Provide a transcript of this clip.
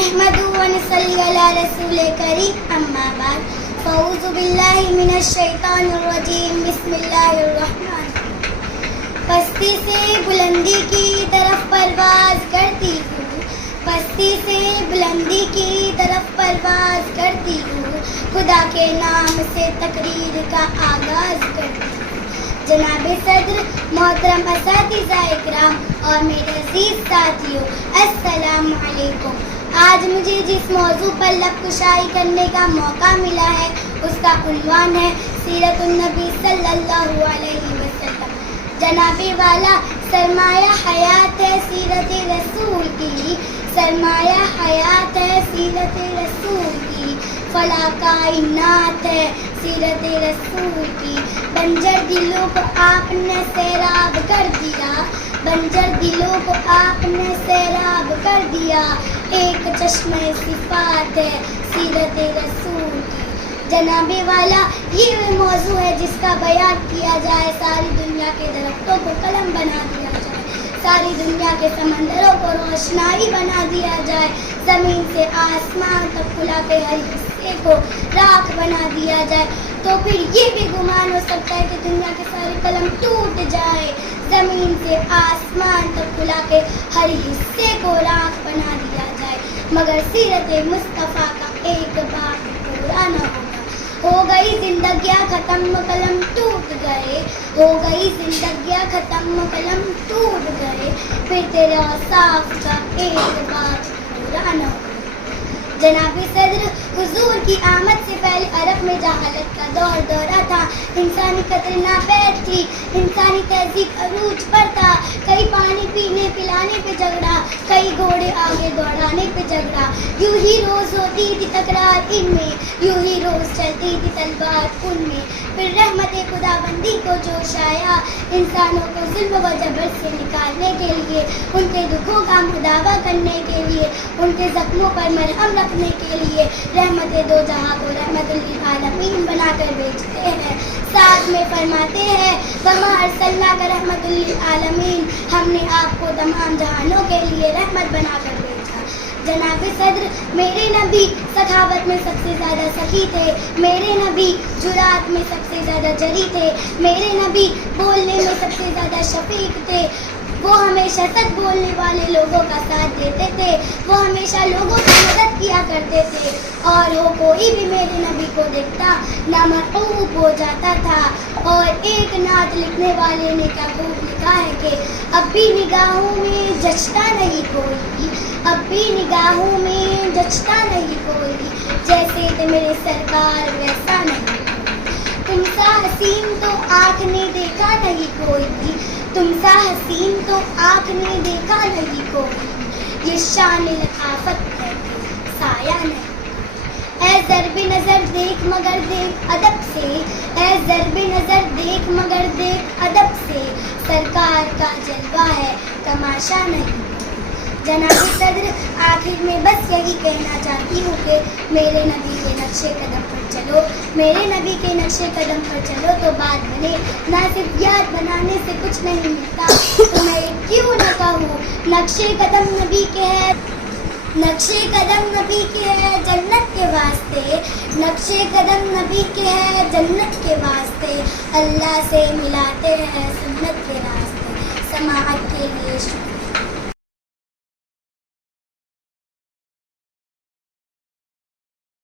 نحمدہ و نصلی علی رسول کریم اما بعد فاعوذ باللہ من الشیطان الرجیم بسم اللہ الرحمن الرحیم. پستی سے بلندی کی طرف پرواز کرتی ہوں، پستی سے بلندی کی طرف پرواز کرتی ہوں، خدا کے نام سے تقریر کا آغاز کرتی ہوں. جناب صدر، محترم اساتذہ اکرام اور میرے عزیز ساتھیوں، السلام علیکم. آج مجھے جس موضوع پر لب کشائی کرنے کا موقع ملا ہے اس کا عنوان ہے سیرت النبی صلی اللہ علیہ وسلم. جناب والا، سرمایہ حیات ہے سیرت رسول کی، سرمایہ حیات ہے سیرت رسول کی، فلاح کائنات ہے سیرت رسول کی. بنجر دلوں کو آپ نے سیراب کر دیا، بنجر دلوں کو آپ نے سیراب کر دیا، ایک چشمہ صفات ہے سیرت رسول کی. جناب والا، یہ وہ موضوع ہے جس کا بیان کیا جائے، ساری دنیا کے درختوں کو قلم بنا دیا جائے، ساری دنیا کے سمندروں کو روشنائی بنا دیا جائے، زمین سے آسمان تک کھلا کے ہر حصے کو راکھ بنا دیا جائے، تو پھر یہ بھی گمان ہو سکتا ہے کہ دنیا کے سارے قلم ٹوٹ جائے، زمین سے آسمان تک کھلا کے ہر حصے کو راکھ بنا دیا جائے، مگر سیرت مصطفیٰ کا ایک بات پورا نہ ہوگا. ہو گئی زندگیاں ختم قلم ٹوٹ گئے، ہو گئی زندگیاں ختم قلم ٹوٹ گئے، پھر تیرے اوصاف کا ایک بات پورا نہ ہوگا. جناب صدر، حضور کی آمد سے پہلے عرب میں جہالت کا دورہ تھا، انسانی قدر ناپید تھی، انسانی تہذیب عروج پر تھا. کئی پانی پینے پلانے پہ جھگڑا، کئی گھوڑے آگے دوڑانے پہ جھگڑا، یوں ہی روز ہوتی تھی تکرار ان میں، یوں ہی روز چلتی تھی تلوار ان میں. پھر رحمت خدا بندی کو جوش آیا، انسانوں کو ظلم و جبر سے نکالنے کے لیے، ان کے دکھوں کا مداوع کرنے کے لیے، ان کے زخموں پر مرہم رکھنے کے لیے رحمت دو جہاں کو رحمت للعالمین بنا کر بھیجتے ہیں. ساتھ میں فرماتے ہیں وما ارسلناک رحمت للعالمین، ہم نے آپ کو تمام جہانوں کے لیے رحمت بنا کر بھیجا. جناب صدر، میرے نبی سخاوت میں سب سے زیادہ سخی تھے، میرے نبی جرات میں سب سے زیادہ جری تھے، میرے نبی بولنے میں سب سے زیادہ شفیق تھے. وہ ہمیشہ سچ بولنے والے لوگوں کا ساتھ دیتے تھے، وہ ہمیشہ لوگوں کی مدد کیا کرتے تھے، اور وہ کوئی بھی میرے نبی کو دیکھتا نامحبوب ہو جاتا تھا. اور ایک نعت لکھنے والے نے کیا خوب لکھا ہے کہ اب بھی نگاہوں میں جچتا نہیں کوئی، اب بھی نگاہوں میں جچتا نہیں کوئی، جیسے کہ میرے سرکار ویسا نہیں. تم سا حسین تو آنکھ نے دیکھا نہیں کوئی، تم سا حسین تو آنکھ نے دیکھا نہیں کوئی، یہ شان لطافت ہے سایہ نہیں. اے ضرب نظر دیکھ مگر دیکھ ادب سے، اے ضرب نظر دیکھ مگر دیکھ ادب سے، سرکار کا جلوہ ہے تماشا نہیں. جناب صدر، آخر میں بس یہی کہنا چاہتی ہوں کہ میرے نبی کے نقشے قدم پر چلو، میرے نبی کے نقشے قدم پر چلو تو بات بنے. نہ صرف یاد بنانے سے کچھ نہیں ملتا، تو میں کیوں نہ کہوں نقشے قدم نبی کے ہے، نقشے قدم نبی کے ہے جنت کے واسطے، نقشے قدم نبی کے ہے جنت کے واسطے، اللہ سے ملاتے ہیں سنت کے راستے. سماعت کے لیے شکریہ.